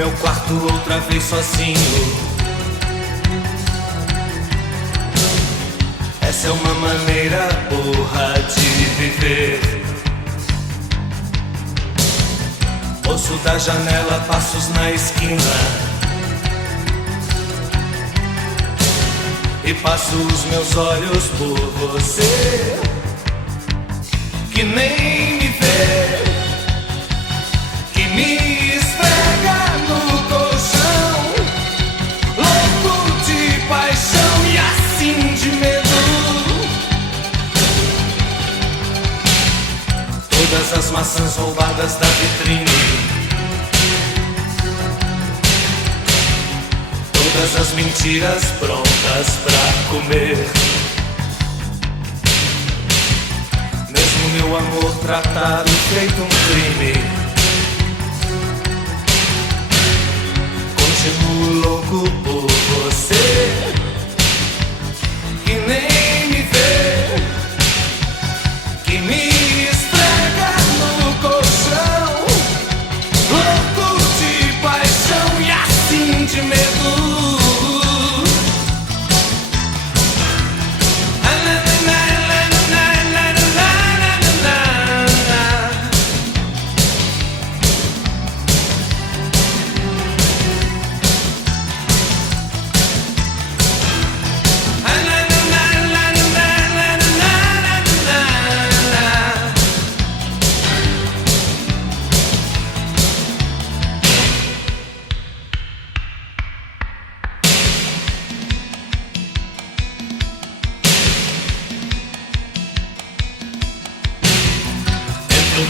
meu quarto outra vez sozinho. Essa é uma maneira burra de viver. Ouço da janela passos na esquina e passo os meus olhos por você, que nem me vê, que me esfrega no colchão, louco de paixão e assim de medo. Todas as maçãs roubadas da vitrine, todas as mentiras prontas pra comer. Mesmo meu amor tratado feito um crime, continuo louco por você, que nem me vê, que me esfrega no colchão, louco de paixão e assim de medo.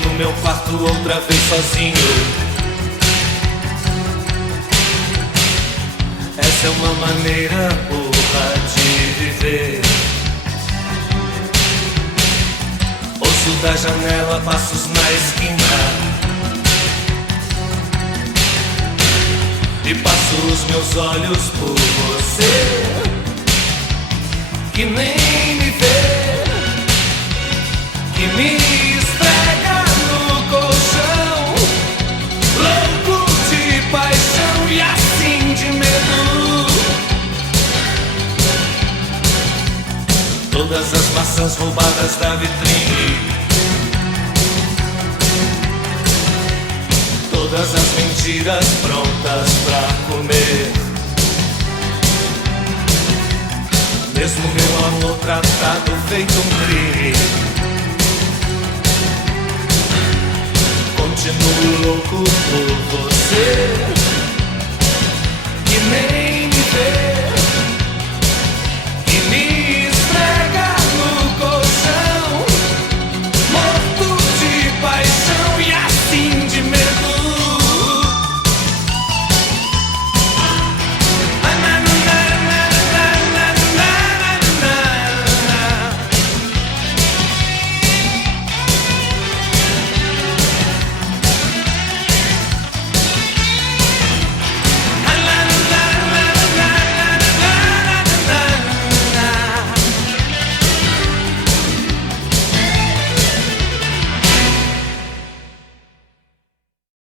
No meu quarto outra vez sozinho. Essa é uma maneira burra de viver. Ouço da janela passos na esquina e passo os meus olhos por você, que nem me vê, que me esfrega no colchão, louco de paixão e assim de medo. Todas as maçãs roubadas da vitrine, todas as mentiras prontas pra comer. Mesmo meu amor tratado feito um crime, continuo louco por você, que nem